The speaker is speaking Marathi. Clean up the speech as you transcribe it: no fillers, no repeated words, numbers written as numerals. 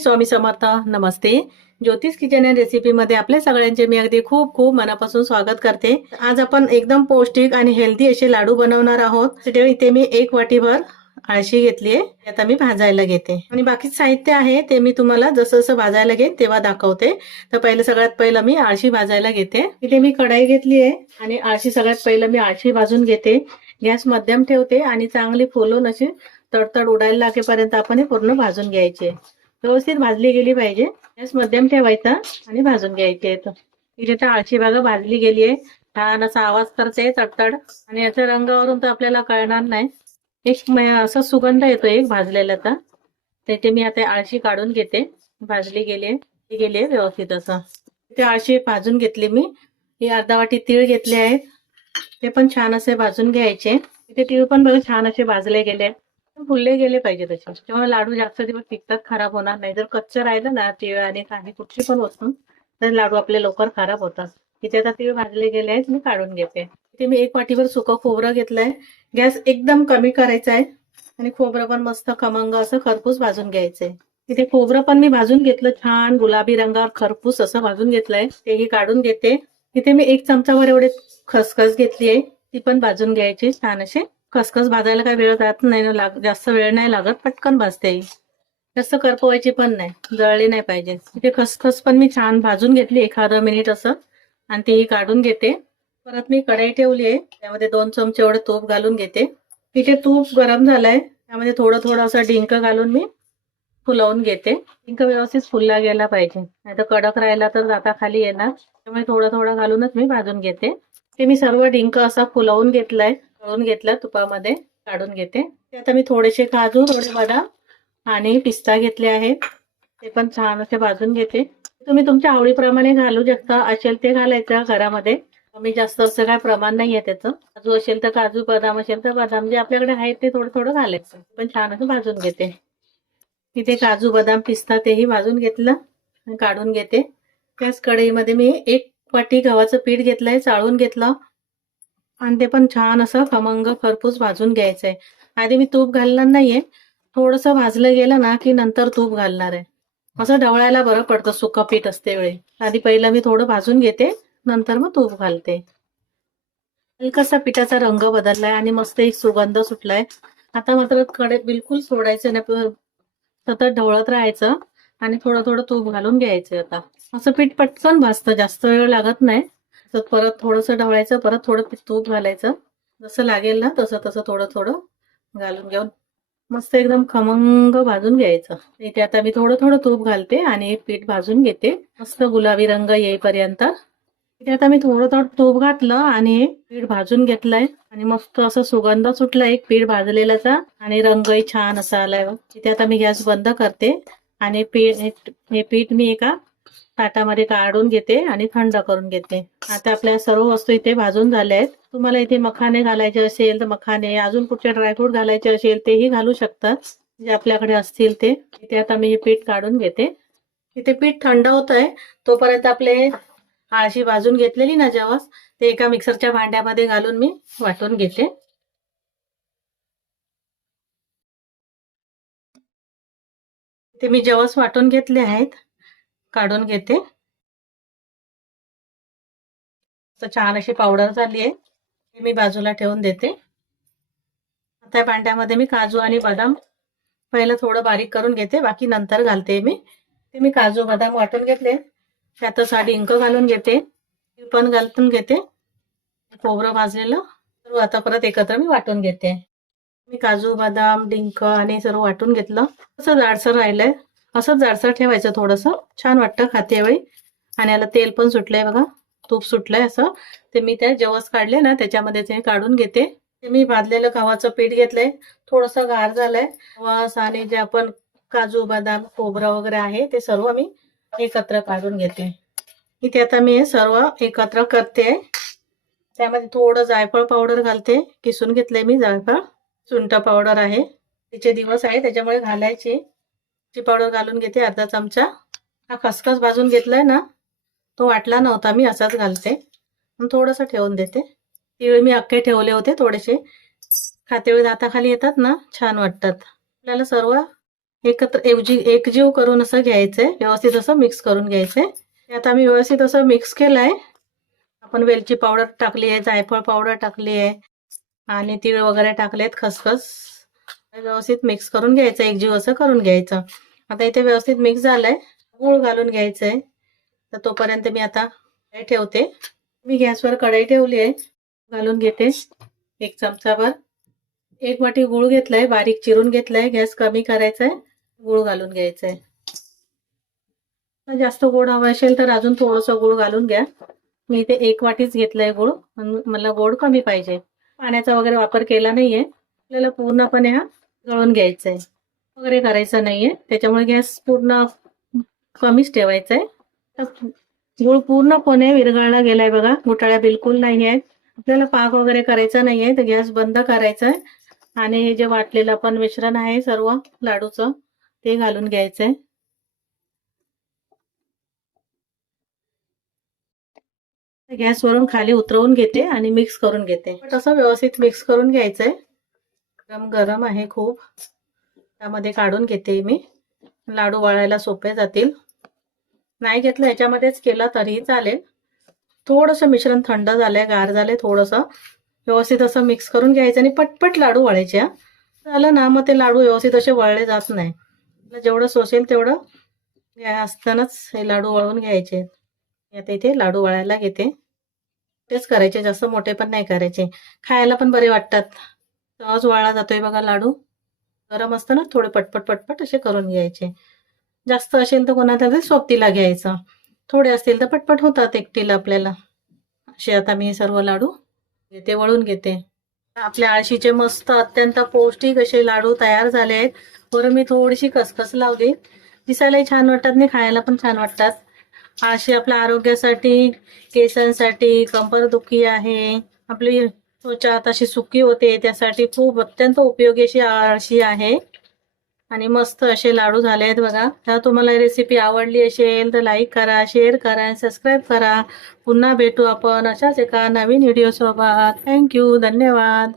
स्वामी समर्थ. नमस्ते. ज्योतिष किचन अँड रेसिपी मध्ये आपल्या सगळ्यांचे मी अगदी खूप खूप मनापासून स्वागत करते. आज आपण एकदम पौष्टिक आणि हेल्दी असे लाडू बनवणार आहोत. त्यासाठी इथे मी 1 वाटीभर आळशी घेतली आहे. आता मी भाजायला घेते आणि बाकी साहित्य आहे ते मी तुम्हाला जसं जसं भाजायला घेईन तेव्हा दाखवते. तर सगळ्यात पहिलं मी आळशी भाजायला घेते. इथे मी कढाई घेतली आहे आणि आळशी सगळ्यात पहिलं मी आळशी भाजून घेते. गॅस मध्यम ठेवते आणि चांगली फुलून अशी तडतड उडायला लागेपर्यंत आपण हे पूर्ण भाजून घ्यायचे. व्यवस्थित भाजली गेली पाहिजे. गॅस मध्यम ठेवायचा आणि भाजून घ्यायचे. इथे तर आळशी बघा भाजली गेली आहे. छान असा आवाज करते तडतड आणि याच्या रंगावरून तर आपल्याला कळणार नाही. एक असा सुगंध येतो एक भाजलेल्याचा. त्याचे मी आता आळशी काढून घेते. भाजली गेली व्यवस्थित असं. इथे आळशी भाजून घेतली मी. ही अर्धा वाटी तीळ घेतले आहेत. ते पण छान असे भाजून घ्यायचे. इथे तीळ पण बघा छान असे भाजले गेले, फुलले गेले पाहिजे तसे. तेव्हा लाडू जास्त दिवस टिकतात, खराब होणार नाही. जर कच्चं राहिलं ना तीळ आणि काही कुठची पण वस्तू तर लाडू आपले लवकर खराब होतात. इथे आता तीळ भाजले गेले आहेत, मी काढून घेते. इथे मी 1 वाटीभर सुकं खोबरं घेतलंय. गॅस एकदम कमी करायचा आहे आणि खोबरं पण मस्त खमंग असं खरपूस भाजून घ्यायचंय. इथे खोबरं पण मी भाजून घेतलं, छान गुलाबी रंगावर खरपूस असं भाजून घेतलंय. तेही काढून घेते. इथे मी 1 चमचाभर एवढे खसखस घेतली आहे, ती पण भाजून घ्यायची छान असे. खसखस भाजायला काय वेळ जात नाही, जास्त वेळ नाही लागत, पटकन भाजते. जास्त करपवायची पण नाही, जळली नाही पाहिजे. इथे खसखस पण मी छान भाजून घेतली 1 मिनिट असं आणि तीही काढून घेते. परत मी कढई ठेवली आहे, त्यामध्ये 2 चमचे एवढे तूप घालून घेते. इथे तूप गरम झालंय, त्यामध्ये थोडं थोडं असं डिंक घालून मी फुलवून घेते. डिंक व्यवस्थित फुलला गेला पाहिजे, नाही तर कडक राहिला तर जाता खाली येणार. त्यामुळे थोडं थोडं घालूनच मी भाजून घेते. ते मी सर्व डिंक असा फुलवून घेतलाय, तळून घेतला तुपामध्ये, काढून घेते. आता मी थोडेसे काजू, थोडे बदाम आणि पिस्ता घेतले आहेत, ते पण छान असे भाजून घेते. तुम्ही तुमच्या आवडीप्रमाणे घालू शकता. असेल ते घालायचं घरामध्ये, कमी जास्त असं काय प्रमाण नाहीये त्याचं. काजू असेल तर काजू, बदाम असेल तर बदाम, जे आपल्याकडे आहे ते थोडं थोडं घालायचं. पण छान असं भाजून घेते. इथे काजू, बदाम, पिस्ता तेही भाजून घेतलं आणि काढून घेते. त्याच कढईमध्ये मी 1 वाटी गव्हाचं पीठ घेतलंय, चाळून घेतलं आणि ते पण छान असं खमंग खरपूस भाजून घ्यायचंय. आधी मी तूप घालणार नाहीये, थोडंसं भाजलं गेलं ना की नंतर तूप घालणार आहे. असं ढवळायला बरं पडतं सुकं पीठ असते वेळी. आधी पहिलं मी थोडं भाजून घेते, नंतर मग तूप घालते. हलकासा पिठाचा रंग बदललाय आणि मस्त एक सुगंध सुटलाय. आता मात्र कडे बिलकुल सोडायचं नाही, सतत ढवळत राहायचं आणि थोडं थोडं तूप घालून घ्यायचं. आता असं पीठ पटकन भाजतं, जास्त वेळ लागत नाही. तर परत थोडंसं ढवळायचं, परत थोडं तूप घालायचं. जसं लागेल ना तसं तसं थोडं थोडं घालून घेऊन मस्त एकदम खमंग भाजून घ्यायचं. इथे आता मी थोडं थोडं तूप घालते आणि पीठ भाजून घेते मस्त गुलाबी रंग येईपर्यंत. इथे आता मी थोडं थोडं तूप घातलं आणि पीठ भाजून घेतलंय आणि मस्त असं सुगंध सुटलाय एक पीठ भाजलेल्याचा आणि रंगही छान असा आलाय. इथे आता मी गॅस बंद करते आणि हे पीठ मी एका ताटामध्ये काढून घेते आणि थंड करून घेते. आता आपल्या सर्व वस्तू इथे भाजून झाल्या आहेत. तुम्हाला इथे मखाने घालायचे असेल तर मखाने, अजून कुठचे ड्रायफ्रूट घालायचे असेल तेही घालू शकतात, जे आपल्याकडे असतील ते. इथे आता मी हे पीठ काढून घेते. इथे पीठ थंड होत आहे, तोपर्यंत आपले आळशी भाजून घेतलेली ना जवस, ते एका मिक्सरच्या भांड्यामध्ये घालून मी वाटून घेते. ते मी जवस वाटून घेतले आहेत, काढून घेते. तर छान अशी पावडर झाली आहे, ती मी बाजूला ठेवून देते. आता भांड्यामध्ये मी काजू आणि बदाम पहिलं थोडं बारीक करून घेते, बाकी नंतर घालते मी. ते मी काजू बदाम वाटून घेतले, त्यातच डिंक घालून घेते, पण घालून घेते. खोबरं भाजलेलं सर्व आता परत एकत्र मी वाटून घेते. मी काजू, बदाम, डिंक आणि सर्व वाटून घेतलं. असं जाडसर राहिलंय, असंच जाडसर ठेवायचं. थोडंसं छान वाटतं खाते वेळी. आणि याला तेल पण सुटलंय बघा, तूप सुटलंय असं. ते मी त्या जवस काढले ना त्याच्यामध्ये ते काढून घेते. ते मी भाजलेलं गव्हाचं पीठ घेतलंय, थोडंसं गार झालंय. गव्हास आणि जे आपण काजू, बदाम, खोबरं वगैरे आहे ते सर्व मी एकत्र काढून घेते. इथे आता मी हे सर्व एकत्र करते. त्यामध्ये थोडं जायफळ पावडर घालते, किसून घेतलंय मी जायफळ. सुंठ पावडर आहे, तिचे दिवस आहे त्याच्यामुळे घालायची. ची पावडर घालून घेते अर्धा चमचा. हा खसखस भाजून घेतलाय ना, तो वाटला नव्हता मी, असाच घालते. थोडंसं ठेवून देते. तीळ मी अख्खे ठेवले होते थोडेसे, खातेवेळी हाताखाली येतात ना, छान वाटतात. आपल्याला सर्व एकत्र एकजीव करून असं घ्यायचंय, व्यवस्थित असं मिक्स करून घ्यायचंय. आता मी व्यवस्थित असं मिक्स केलंय. आपण वेलची पावडर टाकली आहे, जायफळ पावडर टाकली आहे आणि तीळ वगैरे टाकलेत, खसखस. व्यवस्थित मिक्स करून घ्यायचं, एकजीव असं करून घ्यायचं. आता इथे व्यवस्थित मिक्स झालंय. गूळ घालून घ्यायचंय. तर तोपर्यंत मी आता कढई ठेवते. मी गॅसवर कढई ठेवली आहे. घालून घेते 1 चमचाभर. 1 वाटी गूळ घेतलाय, बारीक चिरून घेतलाय. गॅस कमी करायचा आहे. गूळ घालून घ्यायचंय. जास्त गोड हवा असेल तर अजून थोडंसं गूळ घालून घ्या. मी इथे 1 वाटीच घेतलाय गूळ, मला गोड कमी पाहिजे. पाण्याचा वगैरे वापर केला नाहीये. आपल्याला पूर्णपणे हा गळून घ्यायचा आहे, वगैरे करायचं नाहीये. त्याच्यामुळे गॅस पूर्ण कमीच ठेवायचा आहे. गूळ पूर्णपणे विरघळला गेलाय बघा, गुठळ्या बिलकुल नाही आहेत. आपल्याला पाक वगैरे करायचा नाहीये, तर गॅस बंद करायचा आहे आणि हे जे वाटलेलं आपण मिश्रण आहे सर्व लाडूचं, ते घालून घ्यायचंय. गॅसवरून खाली उतरवून घेते आणि मिक्स करून घेते. तसं व्यवस्थित मिक्स करून घ्यायचंय. गरम आहे खूप, त्यामध्ये काढून घेते मी. लाडू वळायला सोपे जातील. नाही घेतलं याच्यामध्येच केलं तरीही चालेल. थोडंसं मिश्रण थंड झालंय, गार झालंय थोडंसं. व्यवस्थित असं मिक्स करून घ्यायचं आणि पटपट लाडू वळायचे. झालं ना, मग ते लाडू व्यवस्थित असे वळले जात नाही. जेवढं सोसेल तेवढं असतानाच हे लाडू वळून घ्यायचे. आता इथे लाडू वळायला घेते. तेच करायचे, जास्त मोठे पण नाही करायचे. खायला पण बरे वाटतात. सहज वळला जातोय बघा लाडू. गरम असतं ना, थोडे पटपट पटपट असे करून घ्यायचे. जास्त असेल तर कोणाला सोबतीला घ्यायचं, थोडे असतील तर पटपट होतात एकटीला आपल्याला. असे आता मी सर्व लाडू घेते, वळून घेते. आपल्या आळशीचे मस्त अत्यंत पौष्टिक असे लाडू तयार झाले आहेत. बरं मी थोडीशी खसखस लावली, दिसायलाही छान वाटतात आणि खायला पण छान वाटतात. आळशी आपल्या आरोग्यासाठी, केसांसाठी, कंबरदुखी आहे, आपली त्वचा अशी सुकी होते, त्यासाठी खूप अत्यंत उपयोगी अशी आळशी आहे. आणि मस्त असे लाडू झाले आहेत बघा. जर तुम्हाला रेसिपी आवडली असेल तर लाईक करा, शेअर करा आणि सबस्क्राईब करा. पुन्हा भेटू आपण अशाच एका नवीन व्हिडिओ सोबत. थँक्यू, धन्यवाद.